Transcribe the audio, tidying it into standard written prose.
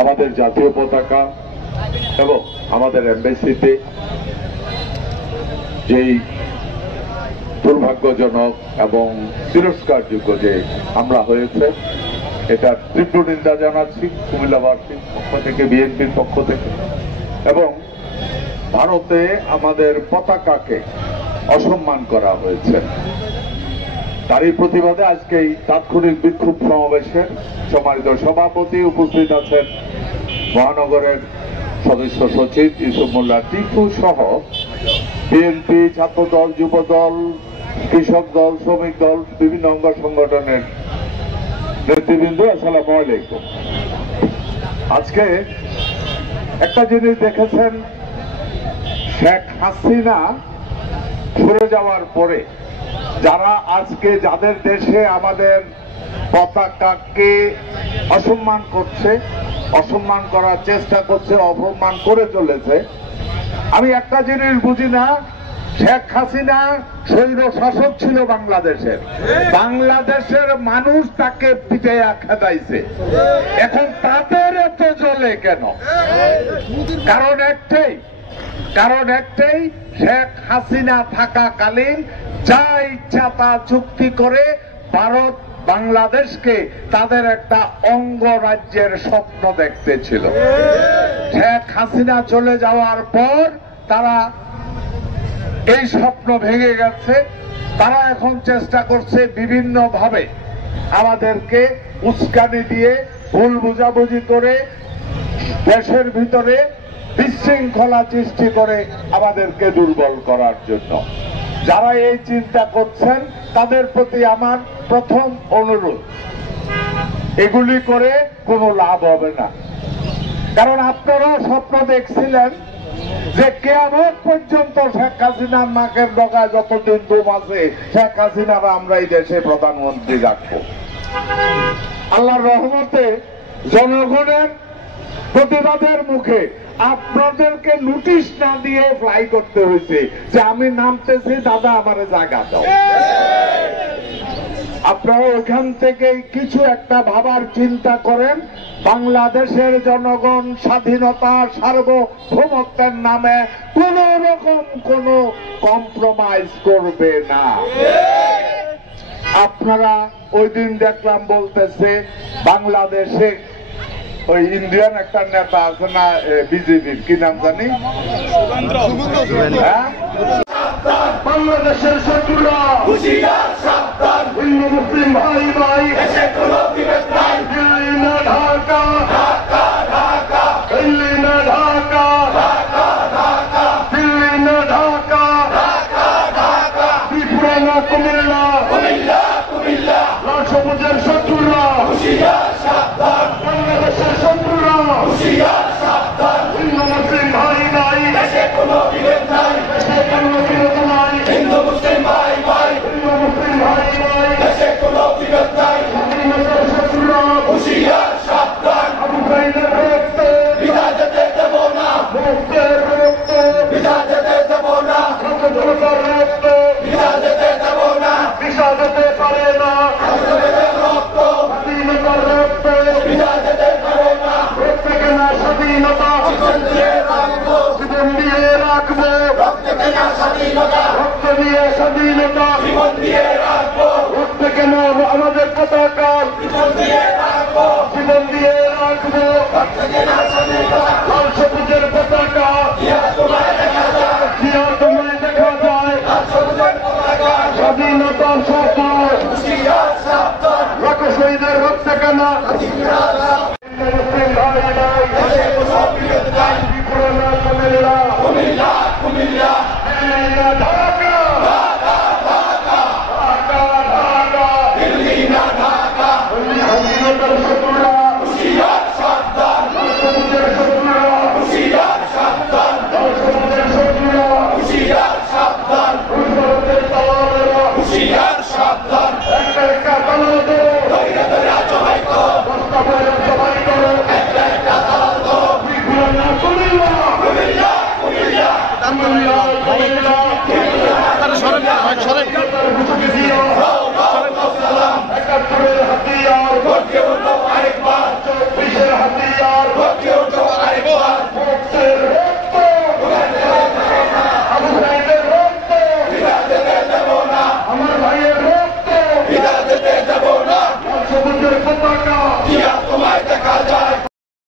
আমাদের জাতীয় পতাকা এবং আমাদের এমবেসিতে যেই দুর্ভাগ্যজনক এবং তিরস্কারযোগ্য যে হামলা হয়েছে, এটা তীব্র নিন্দা জানাচ্ছি কুমিল্লাবাসীর পক্ষ থেকে, বিএনপির পক্ষ থেকে। এবং ভারতে আমাদের পতাকাকে অসম্মান করা হয়েছে, তারই প্রতিবাদে আজকে এই তাৎক্ষণিক বিক্ষোভ সমাবেশের সম্মানিত সভাপতি উপস্থিত আছেন মহানগরের সদস্য সচিব ইউসুফ মোল্লা টিপু সহ বিএনপি, ছাত্রদল, যুবদল, কৃষক দল, শ্রমিক দল, বিভিন্ন অঙ্গ সংগঠনের নেতৃবৃন্দ, আসসালামু আলাইকুম। আজকে একটা জিনিস দেখেছেন, শেখ হাসিনা সরে যাওয়ার পরে যারা আজকে যাদের দেশে আমাদের পতাকাকে অসম্মান করছে, অসম্মান করার চেষ্টা করছে, অপমান করে চলেছে, আমি একটা জিনিস বুঝি না। শেখ হাসিনা স্বৈর শাসক ছিল বাংলাদেশের, বাংলাদেশের মানুষ তাকে পিটাইয়া খেদাইছে, এখন তাদের এত জ্বলে কেন? কারণ একটাই, শেখ হাসিনা থাকাকালীন যা ইচ্ছা তা চুক্তি করে ভারত বাংলাদেশকে তাদের একটা অঙ্গরাজ্যের স্বপ্ন দেখতে ছিল। শেখ হাসিনা চলে যাওয়ার পর তারা এই স্বপ্ন ভেঙে গেছে। তারা এখন চেষ্টা করছে বিভিন্ন ভাবে আমাদেরকে উস্কানি দিয়ে, ভুল বুঝাবুঝি করে, দেশের ভিতরে বিশৃঙ্খলা সৃষ্টি করে আমাদেরকে দুর্বল করার জন্য। যারা এই চিন্তা করছেন তাদের প্রতি আমার প্রথম অনুরোধ, এগুলি করে কোনো লাভ হবে না। কারণ আপনারা স্বপ্ন দেখছিলেন যে কিয়ামত পর্যন্ত শেখ হাসিনার নাকের ডগায় যতদিন দম আছে শেখ হাসিনার আমরা এই দেশে প্রধানমন্ত্রী রাখবো। আল্লাহর রহমতে জনগণের প্রতিবাদের মুখে আপনাদেরকে নোটিশ না দিয়ে ফ্লাই করতে হয়েছে যে আমি নামতেছি, দাদা আমারে জায়গা দাও। আপনারা ওখান থেকে কিছু একটা ভাবার চিন্তা করেন। বাংলাদেশের জনগণ স্বাধীনতা, সার্বভৌমত্বের নামে কোন রকম কোন কম্প্রোমাইজ করবে না। আপনারা ওই দিন দেখলাম বলতেছে বাংলাদেশে ওই ইন্ডিয়ান একটা নেতা আছে না বিজেপির, কি নাম জানি, বাংলাদেশের শত্রুরা হুঁশিয়ার সাবধান, হিন্দু মুসলিম ভাই ভাই এসে কোনো বিভেদ নাই, দিল্লি না ঢাকা, ঢাকা ঢাকা, দিল্লি না ঢাকা, ঢাকা ঢাকা, দিল্লি না ঢাকা, ঢাকা ঢাকা, ত্রিপুরা না কুমিল্লা, কুমিল্লা কুমিল্লা, লাল সবুজের শত্রুরা হুঁশিয়ার সাবধান, বাংলাদেশের শত্রুরা হুঁশিয়ার সাবধান, হিন্দু মুসলিম ভাই ভাই এসে কোনো বিভেদ নাই, এসে কোনো বিভেদ নাই, হিন্দু মুসলিম ভাই ভাই, হিন্দু মুসলিম ভাই ভাই এসে কোনো বিভেদ নাই, স্বাধীনতার শত্রুরা হুঁশিয়ার সাবধান, আবু সাইদের রক্ত বিধা যেতে দেব না, মুক্তের রক্ত বিধা যেতে দেব না, জনতার রক্ত বিধা যেতে দেব না, বিধা যেতে পারে না, রক্ত স্বাধীনতার রক্ত বিধা যেতে পারে না, প্রত্যেকে না স্বাধীনতা জীবন দিয়ে রাখবো, জীবন দিয়ে রাখবো, প্রত্যেকে না স্বাধীনতা, রক্ত দিয়ে স্বাধীনতা জীবন দিয়ে রাখবো, প্রত্যেকে না আমাদের পতাকা জীবন দিয়ে রাখবো, জীবন দিয়ে রাখবো, প্রত্যেকে না স্বাধীনতা, লাল সবুজের পতাকা দিয়া তোমায় দেখা যায়, দিয়া তোমায় দেখা যায়, লাল সবুজের পতাকা স্বাধীনতার সফর, হুঁশিয়ার সাবধান, লাখো শহীদের রক্ত কেনা, মুসলিম ভাই ভাই এসে কোনো বিরোধ নাই, ত্রিপুরা না কুমিল্লা, কুমিল্লা কুমিল্লা, দিল্লি না ঢাকা, ঢাকা ঢাকা, ঢাকা ঢাকা, দিল্লি না ঢাকা, স্বাধীনতার শত্রুরা হুঁশিয়ার সাবধান, সবুজের শত্রুরা হুঁশিয়ার সাবধান, সবুজের শত্রুরা হুঁশিয়ার সাবধান, ভারতের দালালেরা হুঁশিয়ার সাবধান, একটা একটা দালাল ধরে ধরে জমাই কর, সবুজের পতাকা জিয়া তোমায় দেখা যায়